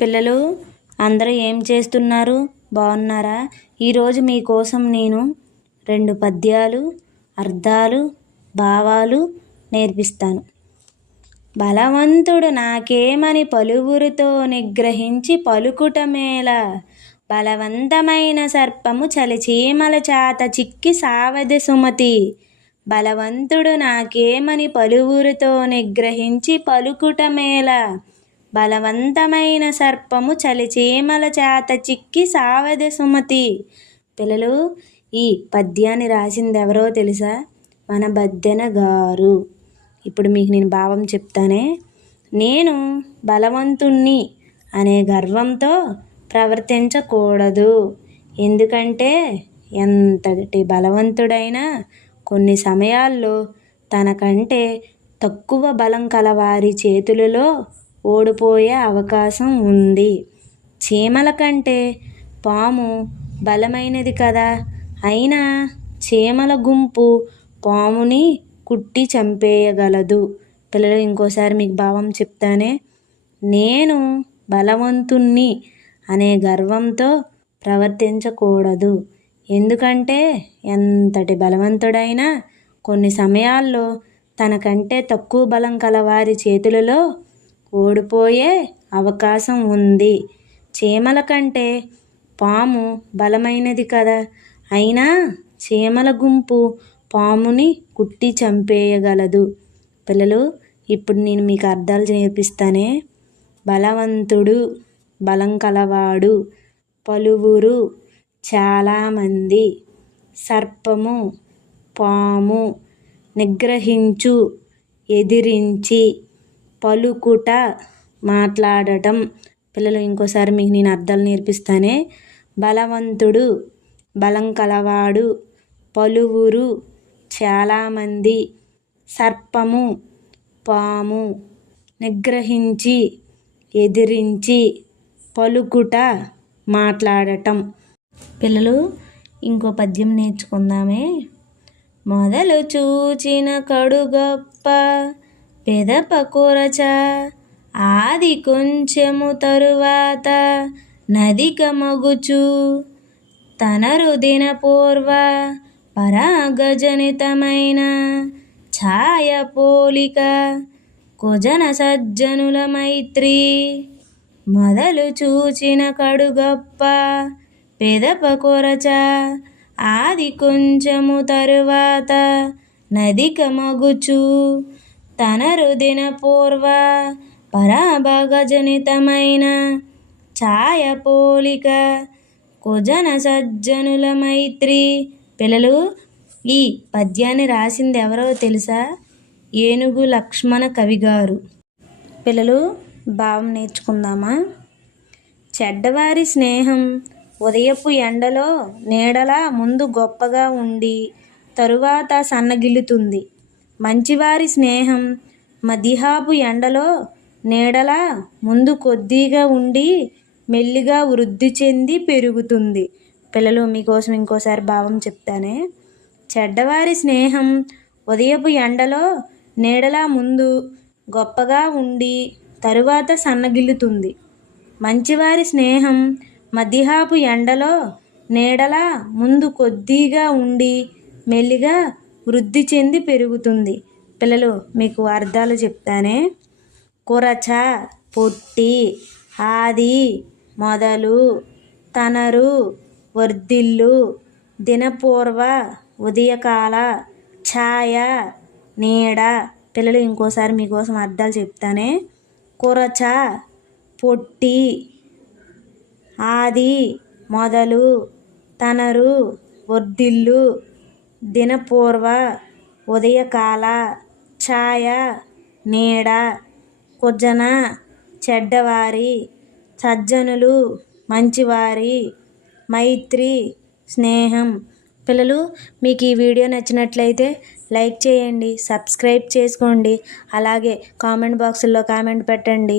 పిల్లలు అందరూ ఏం చేస్తున్నారు? బాగున్నారా? ఈరోజు మీకోసం నేను రెండు పద్యాలు అర్థాలు భావాలు నేర్పిస్తాను. బలవంతుడు నాకేమని పలువురితో నిగ్రహించి పలుకుటమేల బలవంతమైన సర్పము చలిచీమల చాత చిక్కి సావది సుమతి. బలవంతుడు నాకేమని పలువురితో నిగ్రహించి పలుకుటమేల బలవంతమైన సర్పము చలిచీమల చేత చిక్కి సావెద సుమతి. పిల్లలు ఈ పద్యాన్ని రాసింది ఎవరో తెలుసా? మన బద్దెన గారు. ఇప్పుడు మీకు నేను భావం చెప్తానే. నేను బలవంతుణ్ణి అనే గర్వంతో ప్రవర్తించకూడదు. ఎందుకంటే ఎంతటి బలవంతుడైనా కొన్ని సమయాల్లో తనకంటే తక్కువ బలం కలవారి చేతులలో ఓడిపోయే అవకాశం ఉంది. చీమల కంటే పాము బలమైనది కదా. అయినా చీమల గుంపు పాముని కుట్టి చంపేయగలదు. పిల్లలు ఇంకోసారి మీకు భావం చెప్తానే నేను బలవంతుణ్ణి అనే గర్వంతో ప్రవర్తించకూడదు. ఎందుకంటే ఎంతటి బలవంతుడైనా కొన్ని సమయాల్లో తనకంటే తక్కువ బలం కలవారి చేతులలో ఓడిపోయే అవకాశం ఉంది. చీమల కంటే పాము బలమైనది కదా. అయినా చీమల గుంపు పాముని కుట్టి చంపేయగలదు. పిల్లలు ఇప్పుడు నేను మీకు అర్థాలు నేర్పిస్తానే. బలవంతుడు బలం కలవాడు పలువురు చాలామంది. సర్పము పాము నిగ్రహించు ఎదిరించి పలుకుట మాట్లాడటం. పిల్లలు ఇంకోసారి మీకు నేను అర్థాలు నేర్పిస్తానే. బలవంతుడు బలం కలవాడు పలువురు చాలామంది. సర్పము పాము నిగ్రహించి ఎదిరించి పలుకుట మాట్లాడటం. పిల్లలు ఇంకో పద్యం నేర్చుకుందామే. మొదలు చూచిన కడుగొప్ప గొప్ప ఆది కొంచెము తరువాత నదిక మగుచు. తన పూర్వ పరాగజనితమైన ఛాయ పోలిక కుజన సజ్జనుల మైత్రి. మొదలు చూచిన కడుగొప్ప పెదప కొరచ ఆది కొంచెము తరువాత నదిక మగుచు తన పూర్వ పరాభగజనితమైన ఛాయ పోలిక కుజన సజ్జనుల మైత్రి. పిల్లలు ఈ పద్యాన్ని రాసింది ఎవరో తెలుసా? ఏనుగు లక్ష్మణ కవి గారు పిల్లలు భావం నేర్చుకుందామా? చెడ్డవారి స్నేహం ఉదయపు ఎండలో నీడలా ముందు గొప్పగా ఉండి తరువాత సన్నగిల్లుతుంది. మంచివారి స్నేహం మదిహాపు ఎండలో నీడలా ముందు కొద్దిగా ఉండి మెల్లిగా వృద్ధి చెంది పెరుగుతుంది. పిల్లలు మీకోసం ఇంకోసారి భావం చెప్తానే. చెడ్డవారి స్నేహం ఉదయపు ఎండలో నీడలా ముందు గొప్పగా ఉండి తరువాత సన్నగిల్లుతుంది. మంచివారి స్నేహం మధ్యాహ్నపు ఎండలో నీడలా ముందు కొద్దిగా ఉండి మెల్లిగా వృద్ధి చెంది పెరుగుతుంది. పిల్లలు మీకు అర్థాలు చెప్తానే. కొరచ పొట్టి ఆది మొదలు తనరు వర్ధిల్లు దినపూర్వ ఉదయకాల ఛాయ నీడ. పిల్లలు ఇంకోసారి మీకోసం అర్థాలు చెప్తానే. కొరచ పొట్టి ఆది మొదలు తనరు వర్ధిల్లు దినపూర్వ ఉదయకాల ఛాయ నీడ కుజన చెడ్డవారి సజ్జనులు మంచివారి మైత్రి స్నేహం. పిల్లలు మీకు ఈ వీడియో నచ్చినట్లయితే లైక్ చేయండి సబ్స్క్రైబ్ చేసుకోండి. అలాగే కామెంట్ బాక్సుల్లో కామెంట్ పెట్టండి.